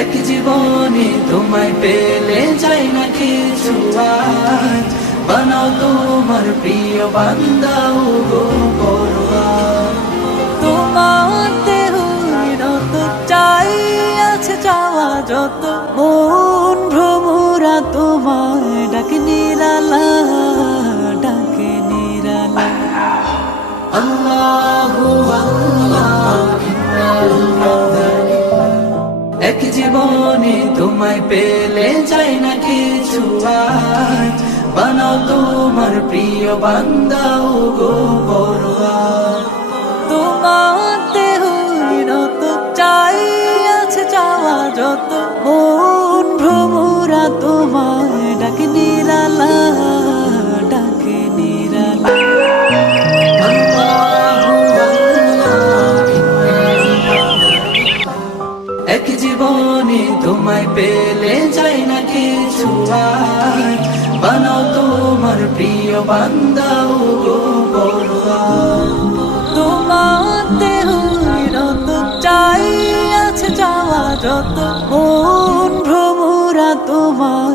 এক জীবনে তোমায় পেলে যাই না কিছু আর, বানাও তোমার প্রিয় বান্দা ও গো পরওয়ার। তোমাতে হুইরত চাই আছে চাওয়া যত, মন ভ্রমরা তোমায় ডাকে নিরালা, ডাকে নিরালা। আল্লাহু আল্লাহ এক জীবনে তোমায় পেলে যাই না কিছু আর, বানাও তোমার প্রিয় বান্দা ও গো পরওয়ার। তোমাতে হুইরত চাই আছে চাওয়া যত, মন ভ্রমরা তোমায় ডাকে নিরালা, ডাকে নিরালা। এক জীবনে তোমায় পেলে যাই না কিছু আর, বানাও তোমার প্রিয় বান্দা ও গো পরওয়ার। তোমাতে হুইরত চাই আছে চাওয়া যত, মন ভ্রমরা তোমায়